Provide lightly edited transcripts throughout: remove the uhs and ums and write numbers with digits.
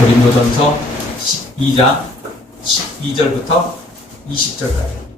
고린도전서 12장 12절부터 20절까지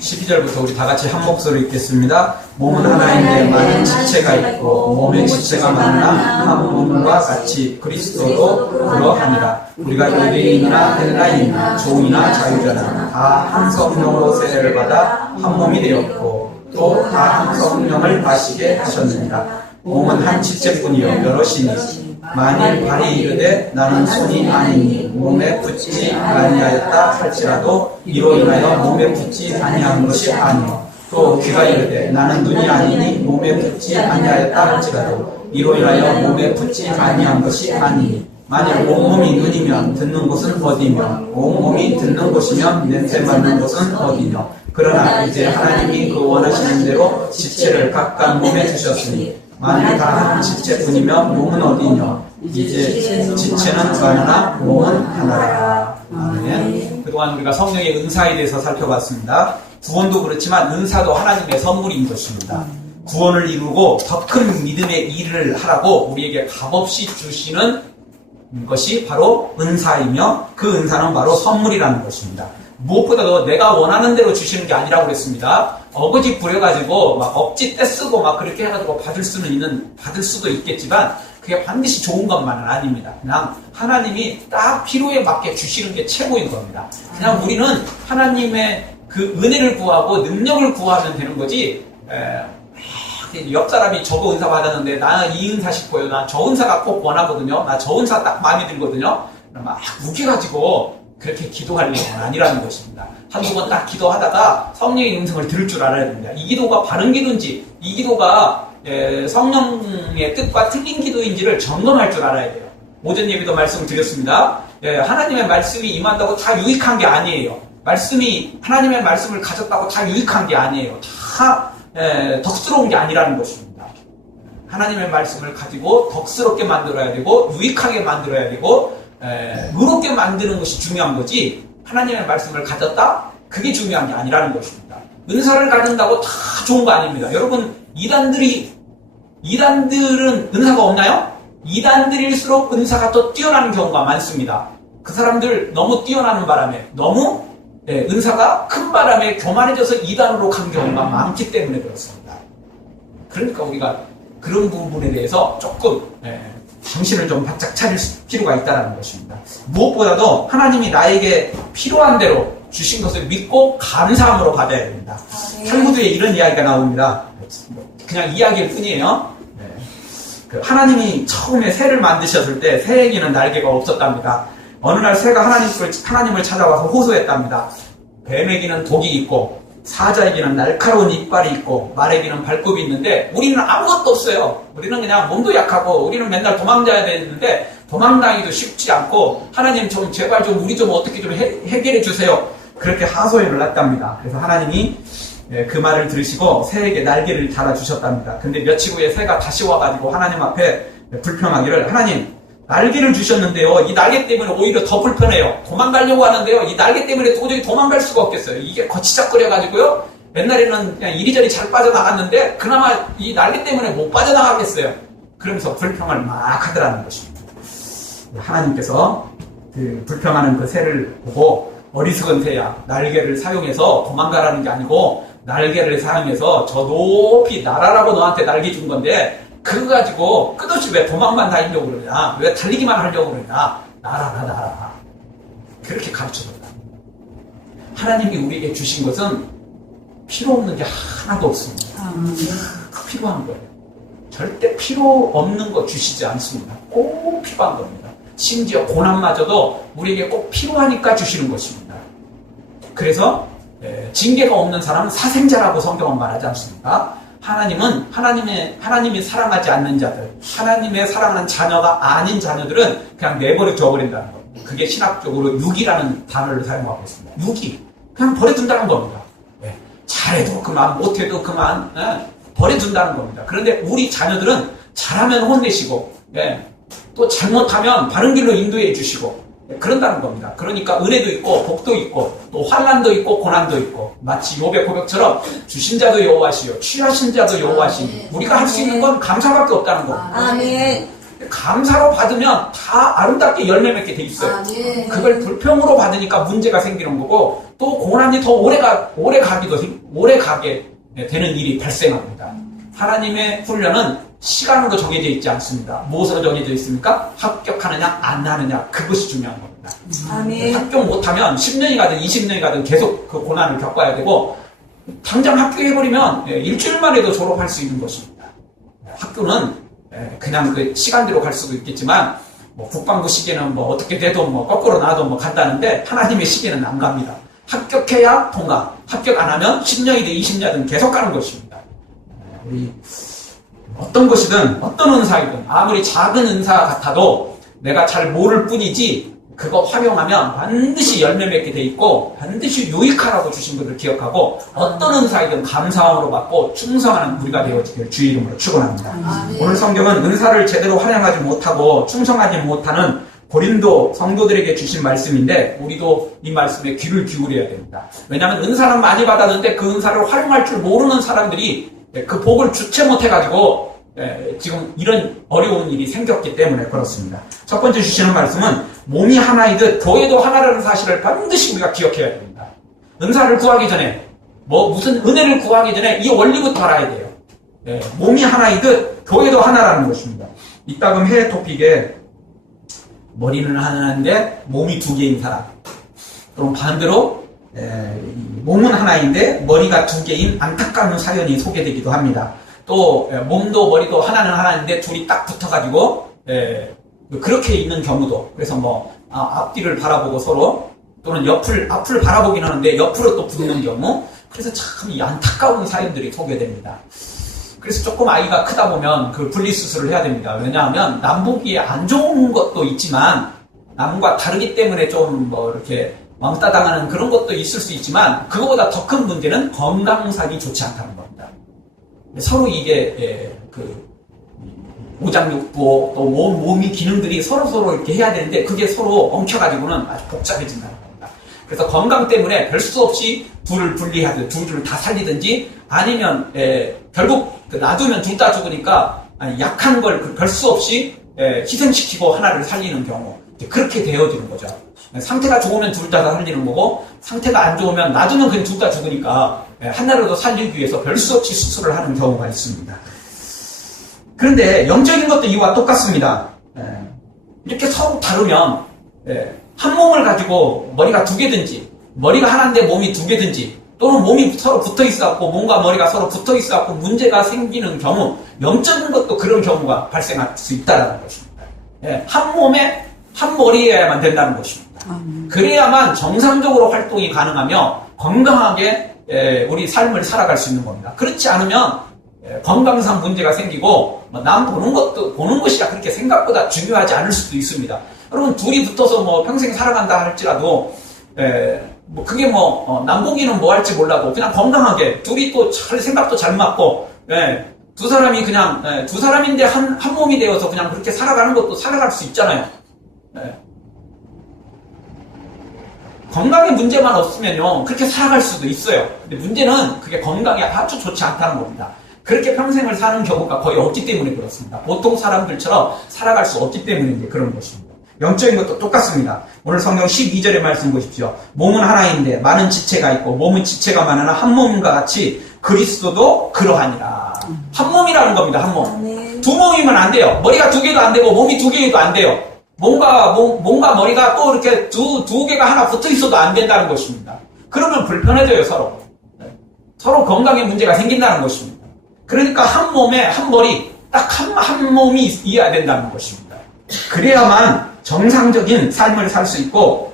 12절부터 우리 다 같이 한 목소리로 읽겠습니다. 몸은 하나인데 많은 지체가 있고 몸의 지체가 많으나 한 몸과 같이 그리스도로 그러하니라. 우리가 유대인이나 헬라인이나 종이나 자유자나 다 한 성령으로 세례를 받아 한 몸이 되었고 또 다 한 성령을 마시게 하셨느니라. 몸은 한 지체뿐이요 여럿이니 만일 발이 이르되 나는 손이 아니니 몸에 붙지 아니하였다 할지라도 이로 인하여 몸에 붙지 아니한 것이 아니요 또 귀가 이르되 나는 눈이 아니니 몸에 붙지 아니하였다 할지라도 이로 인하여 몸에 붙지 아니한 것이 아니니 만일 온몸이 눈이면 듣는 곳은 어디며 온몸이 듣는 곳이면 냄새 맡는 곳은 어디며 그러나 이제 하나님이 그 원하시는 대로 지체를 각각 몸에 주셨으니 만일 다 한 지체뿐이면 몸은 어디냐? 이제 지체는 많으나 몸은 하나라. 아멘. 그동안 우리가 성령의 은사에 대해서 살펴봤습니다. 구원도 그렇지만 은사도 하나님의 선물인 것입니다. 구원을 이루고 더 큰 믿음의 일을 하라고 우리에게 값없이 주시는 것이 바로 은사이며 그 은사는 바로 선물이라는 것입니다. 무엇보다도 내가 원하는 대로 주시는 게 아니라고 그랬습니다. 어거지 부려가지고 막 억지 떼쓰고 막 그렇게 해가지고 받을 수도 있겠지만 그게 반드시 좋은 것만은 아닙니다. 그냥 하나님이 딱 필요에 맞게 주시는 게 최고인 겁니다. 그냥 우리는 하나님의 그 은혜를 구하고 능력을 구하면 되는 거지. 옆 사람이 저거 은사 받았는데 나는 이 은사 싶어요. 난 저 은사가 꼭 원하거든요. 나 저 은사 딱 마음에 들거든요. 막 우겨가지고 그렇게 기도할 일은 아니라는 것입니다. 한두 번 딱 기도하다가 성령의 음성을 들을 줄 알아야 됩니다. 이 기도가 바른 기도인지, 이 기도가 성령의 뜻과 틀린 기도인지를 점검할 줄 알아야 돼요. 오전 예배도 말씀을 드렸습니다. 하나님의 말씀이 임한다고 다 유익한 게 아니에요. 하나님의 말씀을 가졌다고 다 유익한 게 아니에요. 다 덕스러운 게 아니라는 것입니다. 하나님의 말씀을 가지고 덕스럽게 만들어야 되고, 유익하게 만들어야 되고, 의롭게 만드는 것이 중요한 거지 하나님의 말씀을 가졌다? 그게 중요한 게 아니라는 것입니다. 은사를 가진다고 다 좋은 거 아닙니다. 여러분 이단들은 은사가 없나요? 이단들일수록 은사가 더 뛰어나는 경우가 많습니다. 그 사람들 너무 뛰어나는 바람에 너무 은사가 큰 바람에 교만해져서 이단으로 간 경우가 많기 때문에 그렇습니다. 그러니까 우리가 그런 부분에 대해서 조금 정신을 좀 바짝 차릴 필요가 있다는 것입니다. 무엇보다도 하나님이 나에게 필요한 대로 주신 것을 믿고 감사함으로 받아야 됩니다. 탈무드에 이런 이야기가 나옵니다. 그냥 이야기일 뿐이에요. 하나님이 처음에 새를 만드셨을 때 새에게는 날개가 없었답니다. 어느 날 새가 하나님을 찾아와서 호소했답니다. 뱀에게는 독이 있고 사자에게는 날카로운 이빨이 있고 말에게는 발굽이 있는데 우리는 아무것도 없어요. 우리는 그냥 몸도 약하고 우리는 맨날 도망자야 되는데 도망다니기도 쉽지 않고 하나님 좀 제발 좀 우리 좀 어떻게 좀 해결해 주세요. 그렇게 하소연을 했답니다. 그래서 하나님이 그 말을 들으시고 새에게 날개를 달아주셨답니다. 근데 며칠 후에 새가 다시 와가지고 하나님 앞에 불평하기를 하나님 날개를 주셨는데요. 이 날개 때문에 오히려 더 불편해요. 도망가려고 하는데요. 이 날개 때문에 도저히 도망갈 수가 없겠어요. 이게 거치작거려가지고요. 옛날에는 그냥 이리저리 잘 빠져나갔는데 그나마 이 날개 때문에 못 빠져나가겠어요. 그러면서 불평을 막 하더라는 것입니다. 하나님께서 그 불평하는 그 새를 보고 어리석은 새야 날개를 사용해서 도망가라는 게 아니고 날개를 사용해서 저 높이 날아라고 너한테 날개 준 건데 그거 가지고 끝없이 왜 도망만 다니려고 그러냐? 왜 달리기만 하려고 그러냐? 날아라. 그렇게 가르쳐줬다. 하나님이 우리에게 주신 것은 필요 없는 게 하나도 없습니다. 필요한 거예요. 절대 필요 없는 거 주시지 않습니다. 꼭 필요한 겁니다. 심지어 고난마저도 우리에게 꼭 필요하니까 주시는 것입니다. 그래서 징계가 없는 사람은 사생자라고 성경은 말하지 않습니까? 하나님이 사랑하지 않는 자들, 하나님의 사랑하는 자녀가 아닌 자녀들은 그냥 내버려 둬버린다는 겁니다. 그게 신학적으로 육이라는 단어를 사용하고 있습니다. 육이. 그냥 버려둔다는 겁니다. 잘해도 그만, 못해도 그만, 버려둔다는 겁니다. 그런데 우리 자녀들은 잘하면 혼내시고, 또 잘못하면 바른 길로 인도해 주시고, 그런다는 겁니다. 그러니까 은혜도 있고 복도 있고 또 환난도 있고 고난도 있고 마치 욥의 고백처럼 주신 자도 여호와시요 취하신 자도 여호와시니 우리가 할 수 있는 건 감사밖에 없다는 겁니다. 아멘. 감사로 받으면 다 아름답게 열매 맺게 돼 있어요. 그걸 불평으로 받으니까 문제가 생기는 거고, 또 고난이 더 오래 가게 되는 일이 발생합니다. 하나님의 훈련은 시간으로 정해져 있지 않습니다. 무엇으로 정해져 있습니까? 합격하느냐 안 하느냐, 그것이 중요한 겁니다. 합격 못하면 10년이 가든 20년이 가든 계속 그 고난을 겪어야 되고, 당장 합격해버리면 일주일만 해도 졸업할 수 있는 것입니다. 학교는 그냥 그 시간대로 갈 수도 있겠지만, 뭐 국방부 시계는 뭐 어떻게 돼도 뭐 거꾸로 놔도 뭐 간다는데, 하나님의 시계는 안 갑니다. 합격해야 통과, 합격 안 하면 10년이든 20년이든 계속 가는 것입니다. 우리 어떤 것이든 어떤 은사이든 아무리 작은 은사 같아도 내가 잘 모를 뿐이지, 그거 활용하면 반드시 열매 맺게 돼 있고 반드시 유익하라고 주신 것을 기억하고, 어떤 은사이든 감사함으로 받고 충성하는 우리가 되어지길 주의 이름으로 축원합니다. 오늘 성경은 은사를 제대로 활용하지 못하고 충성하지 못하는 고린도 성도들에게 주신 말씀인데, 우리도 이 말씀에 귀를 기울여야 됩니다. 왜냐하면 은사는 많이 받았는데 그 은사를 활용할 줄 모르는 사람들이 그 복을 주체 못해가지고 지금 이런 어려운 일이 생겼기 때문에 그렇습니다. 첫 번째 주시는 말씀은 몸이 하나이듯 교회도 하나라는 사실을 반드시 우리가 기억해야 됩니다. 은사를 구하기 전에, 무슨 은혜를 구하기 전에 이 원리부터 알아야 돼요. 몸이 하나이듯 교회도 하나라는 것입니다. 이따금 해외 토픽에 머리는 하나인데 몸이 두 개인 사람, 그럼 반대로 몸은 하나인데 머리가 두 개인 안타까운 사연이 소개되기도 합니다. 또 몸도 머리도 하나는 하나인데 둘이 딱 붙어가지고 그렇게 있는 경우도, 그래서 앞뒤를 바라보고 서로, 또는 앞을 바라보긴 하는데 옆으로 또 붙는 경우, 그래서 참 이 안타까운 사연들이 소개됩니다. 그래서 조금 아이가 크다 보면 그 분리수술을 해야 됩니다. 왜냐하면 남보기에 안 좋은 것도 있지만, 남과 다르기 때문에 좀 이렇게 왕따 당하는 그런 것도 있을 수 있지만, 그거보다 더 큰 문제는 건강상이 좋지 않다는 겁니다. 서로 이게 오장육부 또 몸이 기능들이 서로 이렇게 해야 되는데, 그게 서로 엉켜가지고는 아주 복잡해진다는 겁니다. 그래서 건강 때문에 별 수 없이 둘을 분리하든 둘을 다 살리든지, 아니면 결국 놔두면 둘 다 죽으니까 약한 걸 별 수 없이 희생시키고 하나를 살리는 경우, 그렇게 되어지는 거죠. 상태가 좋으면 둘 다 살리는 거고, 상태가 안 좋으면 놔두면 그냥 둘 다 죽으니까 하나라도 살리기 위해서 별 수 없이 수술을 하는 경우가 있습니다. 그런데 영적인 것도 이와 똑같습니다. 이렇게 서로 다르면 한 몸을 가지고 머리가 두 개든지, 머리가 하나인데 몸이 두 개든지, 또는 몸이 서로 붙어 있어갖고 몸과 머리가 서로 붙어 있어갖고 문제가 생기는 경우, 영적인 것도 그런 경우가 발생할 수 있다는 것입니다. 한 몸에 한 머리여야만 된다는 것입니다. 그래야만 정상적으로 활동이 가능하며 건강하게 우리 삶을 살아갈 수 있는 겁니다. 그렇지 않으면 건강상 문제가 생기고, 남 보는 것이야 그렇게 생각보다 중요하지 않을 수도 있습니다. 여러분, 둘이 붙어서 평생 살아간다 할지라도 그게 남보기는 뭐 할지 몰라도 그냥 건강하게 둘이 또 생각도 잘 맞고, 두 사람이 그냥 두 사람인데 한 몸이 되어서 그냥 그렇게 살아가는 것도 살아갈 수 있잖아요. 건강에 문제만 없으면요 그렇게 살아갈 수도 있어요. 근데 문제는 그게 건강에 아주 좋지 않다는 겁니다. 그렇게 평생을 사는 경우가 거의 없기 때문에 그렇습니다. 보통 사람들처럼 살아갈 수 없기 때문에 이제 그런 것입니다. 영적인 것도 똑같습니다. 오늘 성경 12절의 말씀 보십시오. 몸은 하나인데 많은 지체가 있고 몸은 지체가 많으나 한 몸과 같이 그리스도도 그러하니라. 한 몸이라는 겁니다. 한 몸. 두 몸이면 안 돼요. 머리가 두 개도 안 되고 몸이 두 개도 안 돼요. 몸과 머리가 또 이렇게 두 개가 하나 붙어 있어도 안 된다는 것입니다. 그러면 불편해져요, 서로. 서로 건강에 문제가 생긴다는 것입니다. 그러니까 한 몸에 한 머리, 딱 한 몸이 있어야 된다는 것입니다. 그래야만 정상적인 삶을 살 수 있고,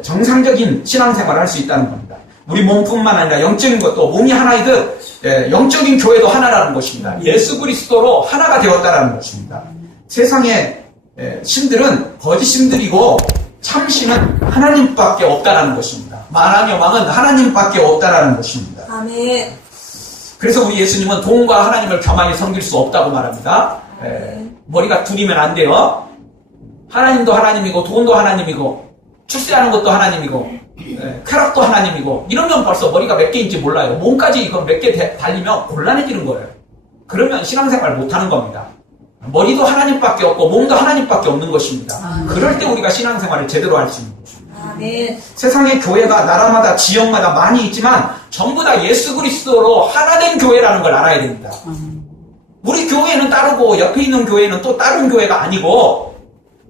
정상적인 신앙생활을 할 수 있다는 겁니다. 우리 몸뿐만 아니라 영적인 것도 몸이 하나이듯 영적인 교회도 하나라는 것입니다. 예수 그리스도로 하나가 되었다는 것입니다. 세상에 신들은 거짓 신들이고 참 신은 하나님밖에 없다라는 것입니다. 만왕의 왕은 하나님밖에 없다라는 것입니다. 아멘. 그래서 우리 예수님은 돈과 하나님을 겸하게 섬길 수 없다고 말합니다. 머리가 둘이면 안 돼요. 하나님도 하나님이고 돈도 하나님이고 출세하는 것도 하나님이고 쾌락도 하나님이고, 이러면 벌써 머리가 몇 개인지 몰라요. 몸까지 이거 몇 개 달리면 곤란해지는 거예요. 그러면 신앙생활 못하는 겁니다. 머리도 하나님밖에 없고 몸도 하나님밖에 없는 것입니다. 그럴 때 우리가 신앙생활을 제대로 할 수 있는 것입니다. 세상의 교회가 나라마다 지역마다 많이 있지만 전부 다 예수 그리스도로 하나된 교회라는 걸 알아야 됩니다. 우리 교회는 따르고 옆에 있는 교회는 또 다른 교회가 아니고,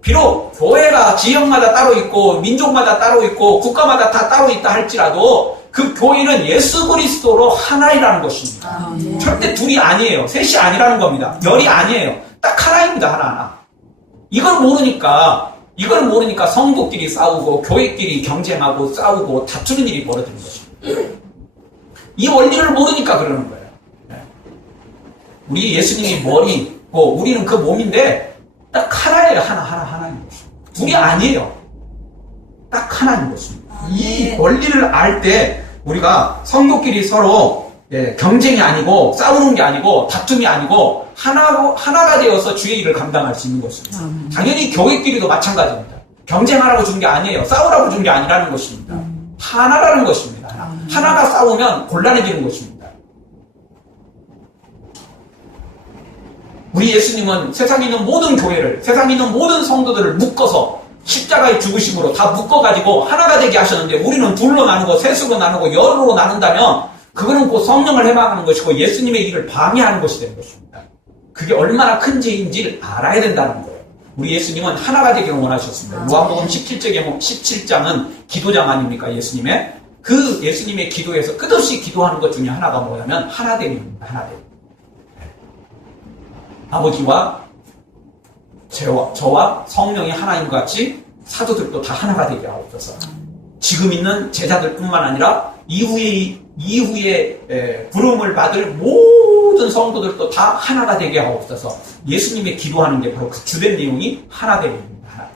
비록 교회가 지역마다 따로 있고 민족마다 따로 있고 국가마다 다 따로 있다 할지라도 그 교회는 예수 그리스도로 하나이라는 것입니다. 절대 둘이 아니에요. 셋이 아니라는 겁니다. 열이 아니에요. 딱 하나입니다. 하나하나. 이걸 모르니까 성도끼리 싸우고 교회끼리 경쟁하고 싸우고 다투는 일이 벌어지는 것입니다. 이 원리를 모르니까 그러는 거예요. 우리 예수님이 머리고 우리는 그 몸인데 딱 하나예요. 하나인 것입니다. 둘이 아니에요. 딱 하나인 것입니다. 이 원리를 알 때 우리가 성도끼리 서로 경쟁이 아니고 싸우는 게 아니고 다툼이 아니고 하나가 되어서 주의 일을 감당할 수 있는 것입니다. 당연히 교회끼리도 마찬가지입니다. 경쟁하라고 준 게 아니에요. 싸우라고 준 게 아니라는 것입니다. 하나라는 것입니다. 하나가 싸우면 곤란해지는 것입니다. 우리 예수님은 세상에 있는 모든 교회를, 세상에 있는 모든 성도들을 묶어서 십자가의 죽으심으로 다 묶어가지고 하나가 되게 하셨는데, 우리는 둘로 나누고 셋으로 나누고 열으로 나눈다면 그거는 곧 성령을 해방하는 것이고 예수님의 일을 방해하는 것이 되는 것입니다. 그게 얼마나 큰 죄인지를 알아야 된다는 거예요. 우리 예수님은 하나가 되기를 원하셨습니다. 요한복음 17장은 기도장 아닙니까? 예수님의 그 예수님의 기도에서 끝없이 기도하는 것 중에 하나가 뭐냐면 하나됨입니다. 하나됨. 아버지와 저와 성령이 하나인 것 같이 사도들도 다 하나가 되게 하옵소서. 지금 있는 제자들뿐만 아니라 이후에 부름을 받을 모든 성도들도 다 하나가 되게 하옵소서. 예수님의 기도하는 게 바로 그 주된 내용이 하나됨입니다.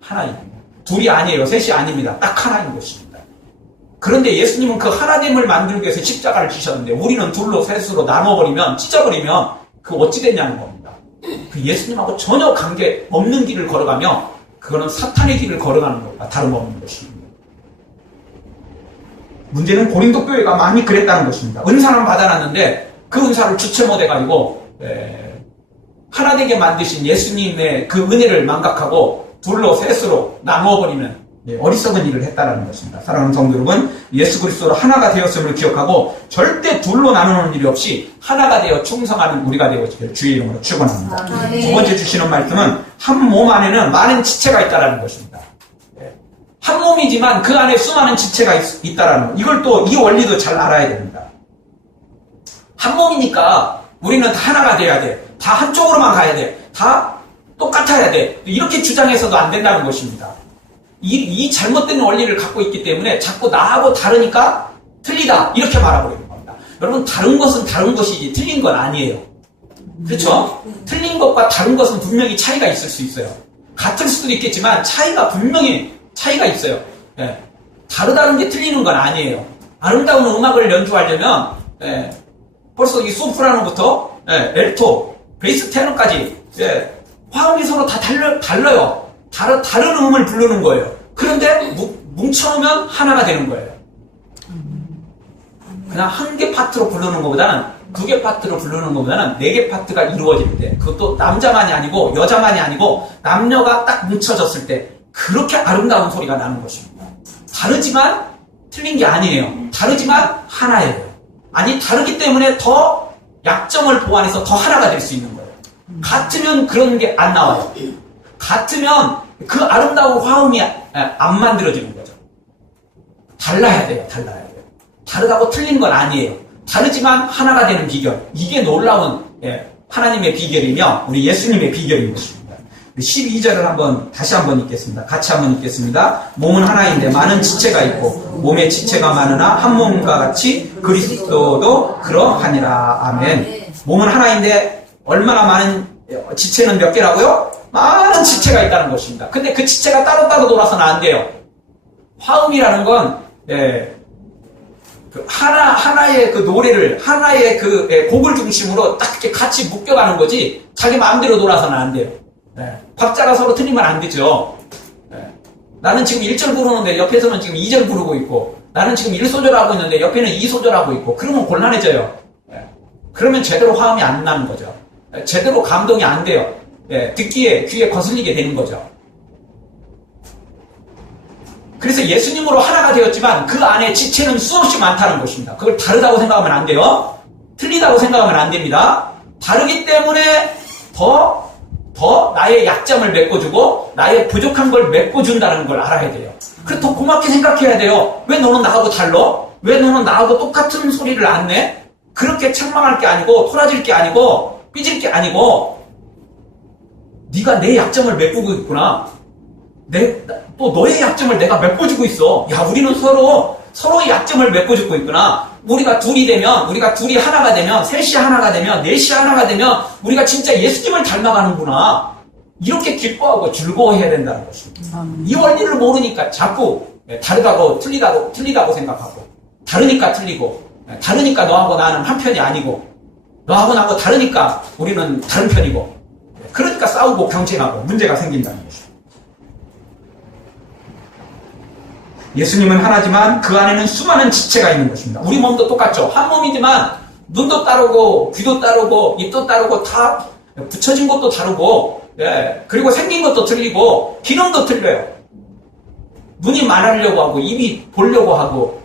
하나입니다. 둘이 아니에요. 셋이 아닙니다. 딱 하나인 것입니다. 그런데 예수님은 그 하나됨을 만들기 위해서 십자가를 지셨는데, 우리는 둘로 셋으로 나눠버리면, 찢어버리면 그 어찌 됐냐는 겁니다. 그 예수님하고 전혀 관계 없는 길을 걸어가며 그거는 사탄의 길을 걸어가는 것과 다름없는 것입니다. 문제는 고린도 교회가 많이 그랬다는 것입니다. 은사는 받아놨는데 그 은사를 주체 못해가지고 하나 되게 만드신 예수님의 그 은혜를 망각하고 둘로 셋으로 나누어버리는 어리석은 일을 했다는 것입니다. 사랑하는 성도 여러분, 예수 그리스도로 하나가 되었음을 기억하고 절대 둘로 나누는 일이 없이 하나가 되어 충성하는 우리가 되어지기를 주의 이름으로 축원합니다. 두 번째 주시는 말씀은 한 몸 안에는 많은 지체가 있다는 것입니다. 한 몸이지만 그 안에 수많은 지체가 있다라는 것. 이걸 또 이 원리도 잘 알아야 됩니다. 한 몸이니까 우리는 다 하나가 돼야 돼. 다 한쪽으로만 가야 돼. 다 똑같아야 돼. 이렇게 주장해서도 안 된다는 것입니다. 이 잘못된 원리를 갖고 있기 때문에 자꾸 나하고 다르니까 틀리다 이렇게 말해버리는 겁니다. 여러분, 다른 것은 다른 것이지 틀린 건 아니에요. 그렇죠? 틀린 것과 다른 것은 분명히 차이가 있을 수 있어요. 같을 수도 있겠지만 분명히 차이가 있어요. 다르다는 게 틀리는 건 아니에요. 아름다운 음악을 연주하려면 벌써 이 소프라노부터 엘토, 베이스 테너까지 화음이 서로 다 달라요. 다른 음을 부르는 거예요. 그런데 뭉쳐오면 하나가 되는 거예요. 그냥 한 개 파트로 부르는 것보다는 두 개 파트로 부르는 것보다는 네 개 파트가 이루어질 때, 그것도 남자만이 아니고 여자만이 아니고 남녀가 딱 뭉쳐졌을 때 그렇게 아름다운 소리가 나는 것입니다. 다르지만 틀린 게 아니에요. 다르지만 하나예요. 아니, 다르기 때문에 더 약점을 보완해서 더 하나가 될 수 있는 거예요. 같으면 그런 게 안 나와요. 같으면 그 아름다운 화음이 안 만들어지는 거죠. 달라야 돼요. 다르다고 틀린 건 아니에요. 다르지만 하나가 되는 비결. 이게 놀라운 하나님의 비결이며 우리 예수님의 비결인 것입니다. 12절을 다시 한번 읽겠습니다. 같이 한번 읽겠습니다. 몸은 하나인데 많은 지체가 있고 몸의 지체가 많으나 한 몸과 같이 그리스도도 그러하니라. 아멘. 몸은 하나인데 얼마나 많은 지체는 몇 개라고요? 많은 지체가 있다는 것입니다. 근데 그 지체가 따로따로 놀아서는 안 돼요. 화음이라는 건 하나의 그 노래를, 하나의 그 곡을 중심으로 딱 이렇게 같이 묶여가는 거지 자기 마음대로 놀아서는 안 돼요. 박자가 서로 틀리면 안 되죠. 나는 지금 1절 부르는데 옆에서는 지금 2절 부르고 있고, 나는 지금 1소절 하고 있는데 옆에는 2소절 하고 있고, 그러면 곤란해져요. 그러면 제대로 화음이 안 나는 거죠. 제대로 감동이 안 돼요. 듣기에 귀에 거슬리게 되는 거죠. 그래서 예수님으로 하나가 되었지만 그 안에 지체는 수없이 많다는 것입니다. 그걸 다르다고 생각하면 안 돼요. 틀리다고 생각하면 안 됩니다. 다르기 때문에 더 나의 약점을 메꿔주고 나의 부족한 걸 메꿔준다는 걸 알아야 돼요. 그래서 더 고맙게 생각해야 돼요. 왜 너는 나하고 달라? 왜 너는 나하고 똑같은 소리를 안 내? 그렇게 책망할 게 아니고 토라질 게 아니고 삐질 게 아니고 네가 내 약점을 메꾸고 있구나. 또 너의 약점을 내가 메꿔주고 있어. 야, 우리는 서로의 약점을 메꿔주고 있구나. 우리가 둘이 되면, 우리가 둘이 하나가 되면, 셋이 하나가 되면, 넷이 하나가 되면, 우리가 진짜 예수님을 닮아가는구나. 이렇게 기뻐하고 즐거워해야 된다는 것입니다. 이 원리를 모르니까 자꾸 다르다고, 틀리다고 생각하고, 다르니까 틀리고, 다르니까 너하고 나는 한 편이 아니고, 너하고 나하고 다르니까 우리는 다른 편이고, 그러니까 싸우고 경쟁하고 문제가 생긴다는 것입니다. 예수님은 하나지만 그 안에는 수많은 지체가 있는 것입니다. 우리 몸도 똑같죠. 한 몸이지만 눈도 다르고 귀도 다르고 입도 다르고 다 붙여진 것도 다르고 그리고 생긴 것도 틀리고 기능도 틀려요. 눈이 말하려고 하고 입이 보려고 하고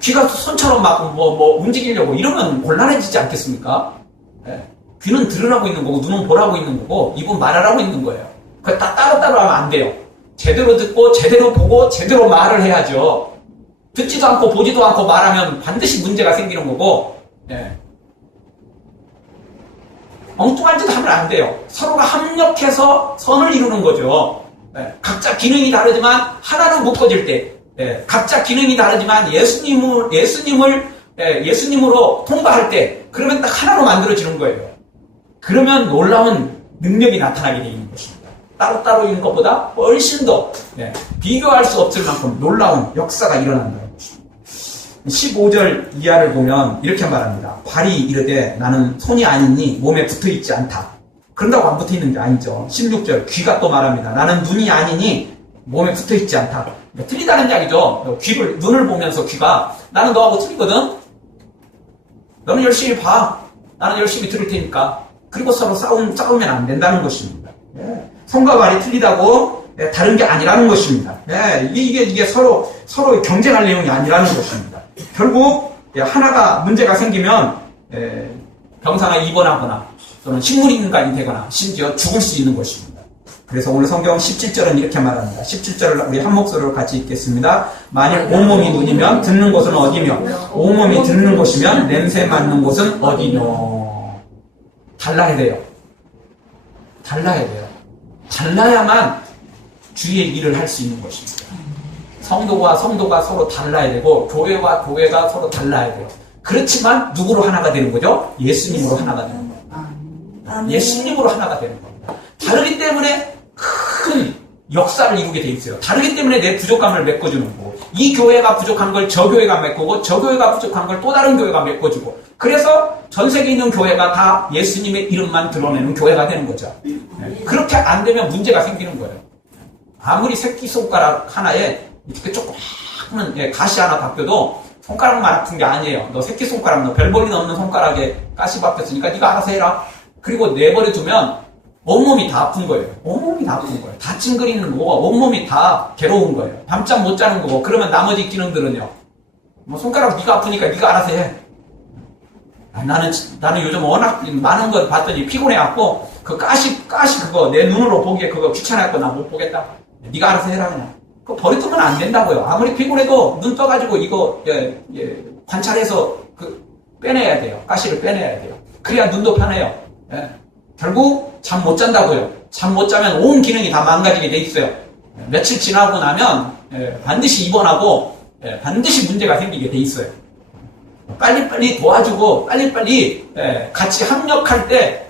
귀가 손처럼 막 움직이려고 이러면 곤란해지지 않겠습니까? 귀는 들으라고 있는 거고 눈은 보라고 있는 거고 입은 말하라고 있는 거예요. 그거 다 따로따로 하면 안 돼요. 제대로 듣고 제대로 보고 제대로 말을 해야죠. 듣지도 않고 보지도 않고 말하면 반드시 문제가 생기는 거고 엉뚱한 짓 하면 안 돼요. 서로가 합력해서 선을 이루는 거죠. 각자 기능이 다르지만 하나로 묶어질 때 각자 기능이 다르지만 예수님으로 통과할 때 그러면 딱 하나로 만들어지는 거예요. 그러면 놀라운 능력이 나타나게 되는 것입니다. 따로따로 있는 것보다 훨씬 더 비교할 수 없을 만큼 놀라운 역사가 일어난다는 것입니다. 15절 이하를 보면 이렇게 말합니다. 발이 이르되 나는 손이 아니니 몸에 붙어있지 않다. 그런다고 안 붙어있는 게 아니죠. 16절 귀가 또 말합니다. 나는 눈이 아니니 몸에 붙어있지 않다. 틀리다는 이야기죠. 눈을 보면서 귀가 나는 너하고 틀리거든. 너는 열심히 봐. 나는 열심히 들을 테니까. 그리고 서로 싸우면 안 된다는 것입니다. 손과 발이 틀리다고 다른 게 아니라는 것입니다. 이게 서로 경쟁할 내용이 아니라는 것입니다. 결국 하나가 문제가 생기면 병사가 입원하거나 또는 식물인간이 되거나 심지어 죽을 수 있는 것입니다. 그래서 오늘 성경 17절은 이렇게 말합니다. 17절을 우리 한 목소리로 같이 읽겠습니다. 만일 온몸이 눈이면 듣는 곳은 어디며 온몸이 듣는 곳이면 냄새 맡는 곳은 어디뇨. 달라야 돼요. 달라야만 주의 일을 할 수 있는 것입니다. 성도가 서로 달라야 되고 교회와 교회가 서로 달라야 돼요. 그렇지만 누구로 하나가 되는 거죠? 예수님으로 하나가 되는 거예요. 예수님으로 하나가 되는 겁니다. 다르기 때문에 큰 역사를 이루게 돼 있어요. 다르기 때문에 내 부족함을 메꿔주는 거고 이 교회가 부족한 걸 저 교회가 메꾸고 저 교회가 부족한 걸 또 다른 교회가 메꿔주고 그래서 전 세계에 있는 교회가 다 예수님의 이름만 드러내는 교회가 되는 거죠. 그렇게 안 되면 문제가 생기는 거예요. 아무리 새끼손가락 하나에 이렇게 조그만 가시 하나 바뀌어도 손가락만 아픈 게 아니에요. 너 새끼손가락 너 별볼일 없는 손가락에 가시 바뀌었으니까 네가 알아서 해라. 그리고 내버려 두면 온몸이 다 아픈 거예요. 온몸이 다 아픈 거예요. 다 찡그리는 거고 온몸이 다 괴로운 거예요. 밤잠 못 자는 거고 그러면 나머지 기능들은요. 손가락 네가 아프니까 네가 알아서 해. 나는 요즘 워낙 많은 걸 봤더니 피곤해갖고 그 가시 그거 내 눈으로 보기에 그거 귀찮아갖고 나 못 보겠다. 네가 알아서 해라 그냥. 그거 버려두면 안 된다고요. 아무리 피곤해도 눈 떠가지고 이거 관찰해서 빼내야 돼요. 가시를 빼내야 돼요. 그래야 눈도 편해요. 결국 잠 못 잔다고요. 잠 못 자면 온 기능이 다 망가지게 돼 있어요. 며칠 지나고 나면 반드시 입원하고 반드시 문제가 생기게 돼 있어요. 빨리빨리 도와주고 빨리빨리 같이 합력할 때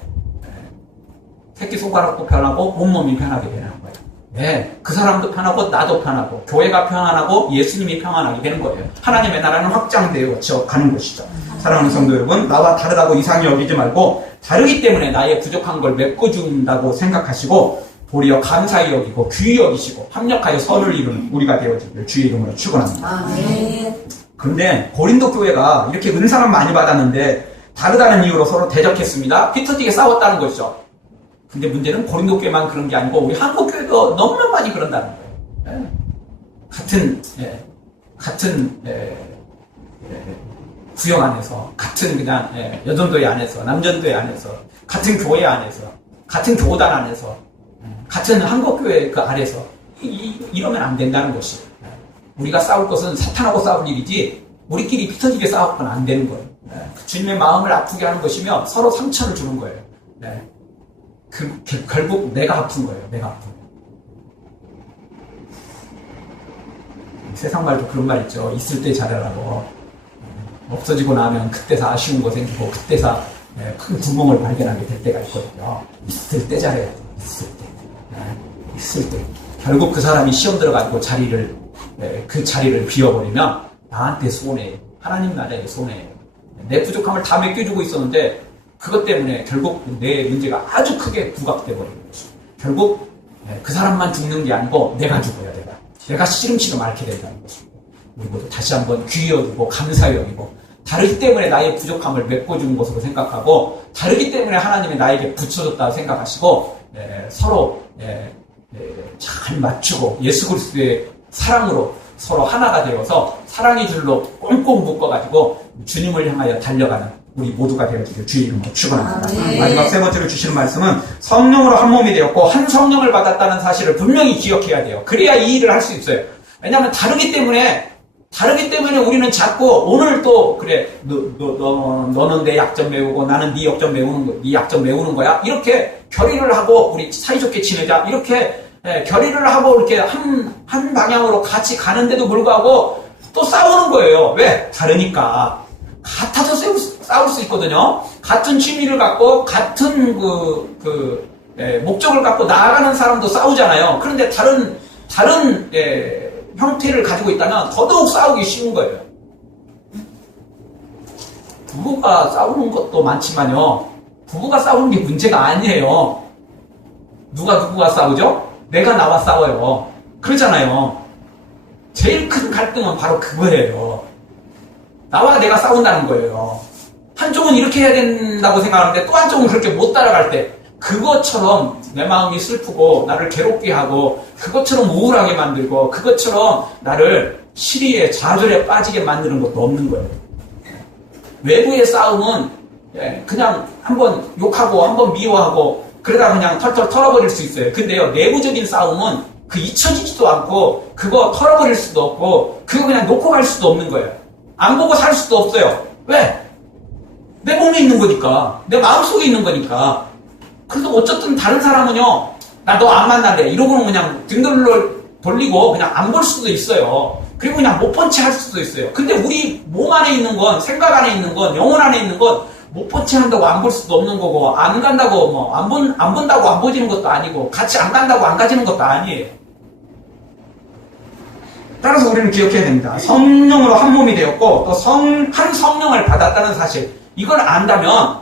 새끼손가락도 편하고 온몸이 편하게 되는 거예요. 그 사람도 편하고 나도 편하고 교회가 평안하고 예수님이 평안하게 되는 거예요. 하나님의 나라는 확장되어 가는 것이죠. 사랑하는 성도 여러분, 나와 다르다고 이상히 여기지 말고 다르기 때문에 나의 부족한 걸 메꿔준다고 생각하시고 도리어 감사히 여기고 귀히 여기시고 합력하여 선을 이루는 우리가 되어지기를 주의 이름으로 축원합니다. 그런데 고린도 교회가 이렇게 은사는 많이 받았는데 다르다는 이유로 서로 대적했습니다. 피 터지게 싸웠다는 것이죠. 근데 문제는 고린도 교회만 그런 게 아니고 우리 한국 교회도 너무나 많이 그런다는 거예요. 같은 구역 안에서, 같은 그냥 여전도회 안에서, 남전도회 안에서, 같은 교회 안에서, 같은 교단 안에서, 같은 한국교회 그 아래서 이러면 안 된다는 것이. 우리가 싸울 것은 사탄하고 싸울 일이지 우리끼리 피터지게 싸우면 안 되는 거예요. 주님의 마음을 아프게 하는 것이며 서로 상처를 주는 거예요. 결국 내가 아픈 거예요. 내가 아픈 거예요. 세상 말도 그런 말 있죠. 있을 때 잘하라고. 없어지고 나면 그때서 아쉬운 거 생기고 그때서 큰 구멍을 발견하게 될 때가 있거든요. 있을 때 잘해야 돼요. 있을 때. 결국 그 사람이 시험 들어가지고 그 자리를 비워버리면 나한테 손해예요. 하나님 나라에 손해예요. 내 부족함을 다 맡겨주고 있었는데 그것 때문에 결국 내 문제가 아주 크게 부각돼 버리는 거죠. 결국 그 사람만 죽는 게 아니고 내가 죽어야 돼요. 내가 시름시름 앓게 된다는 것입니다. 우리 모두 다시 한번 귀히 여기고 감사히 여기고 다르기 때문에 나의 부족함을 메꿔주는 것으로 생각하고 다르기 때문에 하나님이 나에게 붙여줬다고 생각하시고 서로 잘 맞추고 예수 그리스도의 사랑으로 서로 하나가 되어서 사랑의 줄로 꽁꽁 묶어가지고 주님을 향하여 달려가는 우리 모두가 되어지길 주의 이름으로 축원합니다. 마지막 세 번째로 주시는 말씀은 성령으로 한 몸이 되었고 한 성령을 받았다는 사실을 분명히 기억해야 돼요. 그래야 이 일을 할 수 있어요. 왜냐하면 다르기 때문에 우리는 자꾸 오늘 또 그래 너는 내 약점 메우고 나는 네 약점 메우는 거야. 이렇게 결의를 하고 우리 사이좋게 지내자. 이렇게 결의를 하고 이렇게 한 방향으로 같이 가는데도 불구하고 또 싸우는 거예요. 왜? 다르니까. 같아서 싸울 수 있거든요. 같은 취미를 갖고 같은 목적을 갖고 나아가는 사람도 싸우잖아요. 그런데 다른 형태를 가지고 있다면 더더욱 싸우기 쉬운 거예요. 부부가 싸우는 것도 많지만요. 부부가 싸우는 게 문제가 아니에요. 누구가 싸우죠? 내가 나와 싸워요. 그러잖아요. 제일 큰 갈등은 바로 그거예요. 나와 내가 싸운다는 거예요. 한쪽은 이렇게 해야 된다고 생각하는데 또 한쪽은 그렇게 못 따라갈 때 그것처럼 내 마음이 슬프고 나를 괴롭게 하고 그것처럼 우울하게 만들고 그것처럼 나를 시리에 좌절에 빠지게 만드는 것도 없는 거예요. 외부의 싸움은 그냥 한번 욕하고 한번 미워하고 그러다 그냥 털털 털어버릴 수 있어요. 근데요, 내부적인 싸움은 그 잊혀지지도 않고 그거 털어버릴 수도 없고 그거 그냥 놓고 갈 수도 없는 거예요. 안 보고 살 수도 없어요. 왜? 내 몸에 있는 거니까. 내 마음속에 있는 거니까. 그래서 어쨌든 다른 사람은요, 나 너 안 만날래. 이러고는 그냥 등들을 돌리고 그냥 안 볼 수도 있어요. 그리고 그냥 못 본 채 할 수도 있어요. 근데 우리 몸 안에 있는 건, 생각 안에 있는 건, 영혼 안에 있는 건 못 본 채 한다고 안 볼 수도 없는 거고, 안 간다고 안 본다고 안 보지는 것도 아니고, 같이 안 간다고 안 가지는 것도 아니에요. 따라서 우리는 기억해야 됩니다. 성령으로 한 몸이 되었고 또 한 성령을 받았다는 사실, 이걸 안다면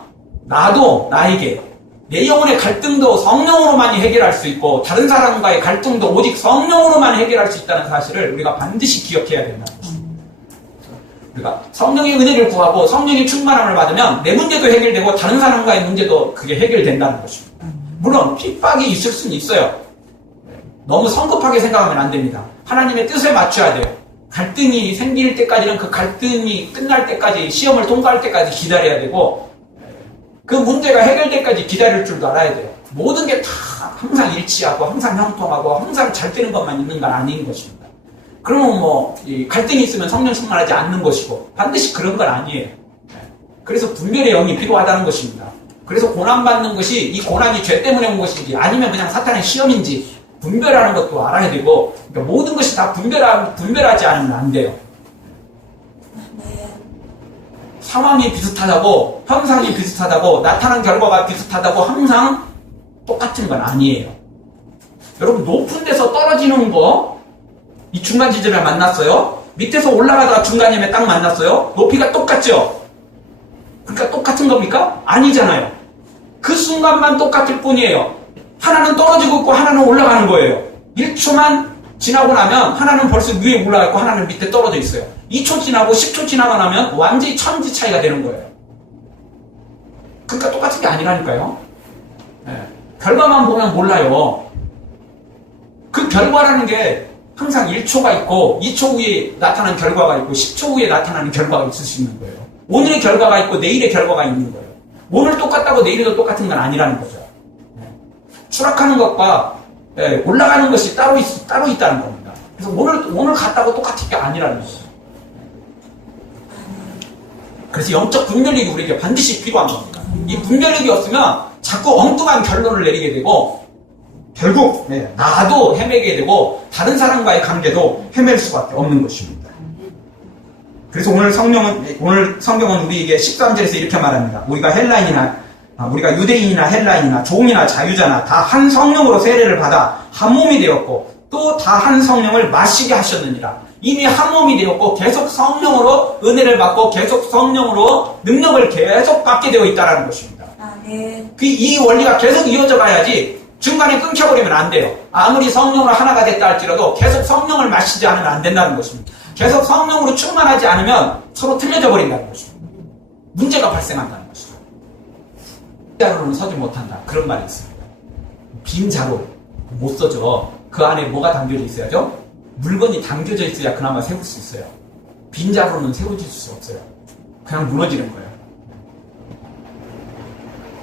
나도 나에게 내 영혼의 갈등도 성령으로만이 해결할 수 있고 다른 사람과의 갈등도 오직 성령으로만 해결할 수 있다는 사실을 우리가 반드시 기억해야 된다는 것입니다. 우리가 성령의 은혜를 구하고 성령의 충만함을 받으면 내 문제도 해결되고 다른 사람과의 문제도 그게 해결된다는 것입니다. 물론 핍박이 있을 수는 있어요. 너무 성급하게 생각하면 안 됩니다. 하나님의 뜻에 맞춰야 돼요. 갈등이 생길 때까지는 그 갈등이 끝날 때까지, 시험을 통과할 때까지 기다려야 되고 그 문제가 해결될 때까지 기다릴 줄도 알아야 돼요. 모든 게 다 항상 일치하고 항상 형통하고 항상 잘 되는 것만 있는 건 아닌 것입니다. 그러면 갈등이 있으면 성령 충만하지 않는 것이고 반드시 그런 건 아니에요. 그래서 분별의 영이 필요하다는 것입니다. 그래서 고난받는 것이 이 고난이 죄 때문에 온 것인지 아니면 그냥 사탄의 시험인지 분별하는 것도 알아야 되고, 그러니까 모든 것이 다 분별하지 않으면 안 돼요. 상황이 비슷하다고, 현상이 비슷하다고, 나타난 결과가 비슷하다고 항상 똑같은 건 아니에요. 여러분, 높은 데서 떨어지는 거, 이 중간 지점에 만났어요. 밑에서 올라가다가 중간점에 딱 만났어요. 높이가 똑같죠? 그러니까 똑같은 겁니까? 아니잖아요. 그 순간만 똑같을 뿐이에요. 하나는 떨어지고 있고 하나는 올라가는 거예요. 1초만 지나고 나면 하나는 벌써 위에 올라가 있고 하나는 밑에 떨어져 있어요. 2초 지나고 10초 지나고 나면 완전히 천지 차이가 되는 거예요. 그러니까 똑같은 게 아니라니까요. 결과만 보면 몰라요. 그 결과라는 게 항상 1초가 있고 2초 후에 나타나는 결과가 있고 10초 후에 나타나는 결과가 있을 수 있는 거예요. 오늘의 결과가 있고 내일의 결과가 있는 거예요. 오늘 똑같다고 내일도 똑같은 건 아니라는 거죠. 추락하는 것과 올라가는 것이 따로 있다는 겁니다. 그래서 오늘 같다고 똑같은 게 아니라는 거죠. 그래서 영적 분별력이 우리에게 반드시 필요한 겁니다. 이 분별력이 없으면 자꾸 엉뚱한 결론을 내리게 되고 결국 나도 헤매게 되고 다른 사람과의 관계도 헤맬 수밖에 없는 것입니다. 그래서 오늘 성경은 우리에게 13절에서 이렇게 말합니다. 우리가 유대인이나 헬라인이나 종이나 자유자나 다 한 성령으로 세례를 받아 한 몸이 되었고 또 다 한 성령을 마시게 하셨느니라. 이미 한 몸이 되었고 계속 성령으로 은혜를 받고 계속 성령으로 능력을 계속 받게 되어 있다는 것입니다. 이 원리가 계속 이어져 가야지 중간에 끊겨버리면 안 돼요. 아무리 성령으로 하나가 됐다 할지라도 계속 성령을 마시지 않으면 안 된다는 것입니다. 계속 성령으로 충만하지 않으면 서로 틀려져 버린다는 것입니다. 문제가 발생한다는 것입니다. 자루로는 서지 못한다. 그런 말이 있습니다. 빈 자루 못 서죠. 그 안에 뭐가 담겨져 있어야죠? 물건이 담겨져 있어야 그나마 세울 수 있어요. 빈 자루로는 세워질 수 없어요. 그냥 무너지는 거예요.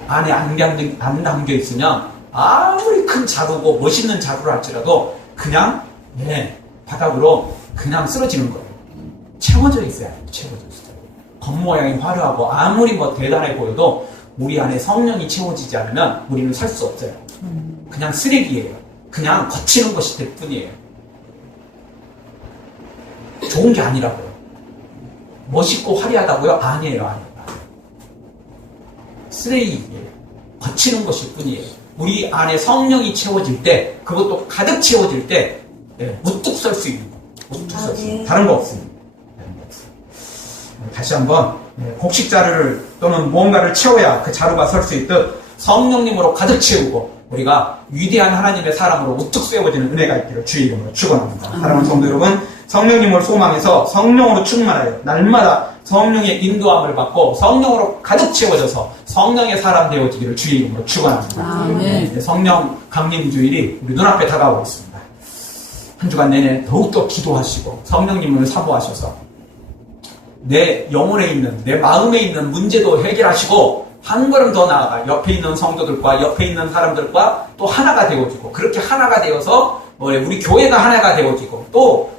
안에 안 담겨 있으면 아무리 큰 자루고 멋있는 자루를 할지라도 그냥 바닥으로 그냥 쓰러지는 거예요. 채워져 있어야 해요. 채워져 있어요. 겉모양이 화려하고 아무리 대단해 보여도 우리 안에 성령이 채워지지 않으면 우리는 살 수 없어요. 그냥 쓰레기예요. 그냥 거치는 것이 될 뿐이에요. 좋은 게 아니라고요. 멋있고 화려하다고요? 아니에요. 쓰레기예요. 거치는 것일 뿐이에요. 우리 안에 성령이 채워질 때, 그것도 가득 채워질 때 우뚝 설 수 있는 거예요. 우뚝 설 수 있는 거예요. 다른 거 없습니다. 다시 한번 곡식 자루를 또는 무언가를 채워야 그 자루가 설 수 있듯 성령님으로 가득 채우고 우리가 위대한 하나님의 사람으로 우뚝 세워지는 은혜가 있기를 주의 이름으로 축원합니다. 사랑하는 성도 여러분, 성령님을 소망해서 성령으로 충만하여 날마다 성령의 인도함을 받고 성령으로 가득 채워져서 성령의 사람 되어지기를 주의 이름으로 축원합니다. 성령 강림 주일이 우리 눈앞에 다가오고 있습니다. 한 주간 내내 더욱더 기도하시고 성령님을 사모하셔서 내 영혼에 있는, 내 마음에 있는 문제도 해결하시고 한 걸음 더 나아가 옆에 있는 성도들과 옆에 있는 사람들과 또 하나가 되어지고 그렇게 하나가 되어서 우리 교회가 하나가 되어지고 또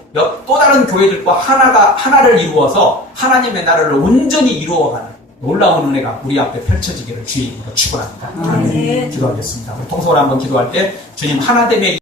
다른 교회들과 하나를 이루어서 하나님의 나라를 온전히 이루어가는 놀라운 은혜가 우리 앞에 펼쳐지기를 주의 이름으로 축원합니다. 기도하겠습니다. 우리 통성으로 한번 기도할 때 주님 하나됨의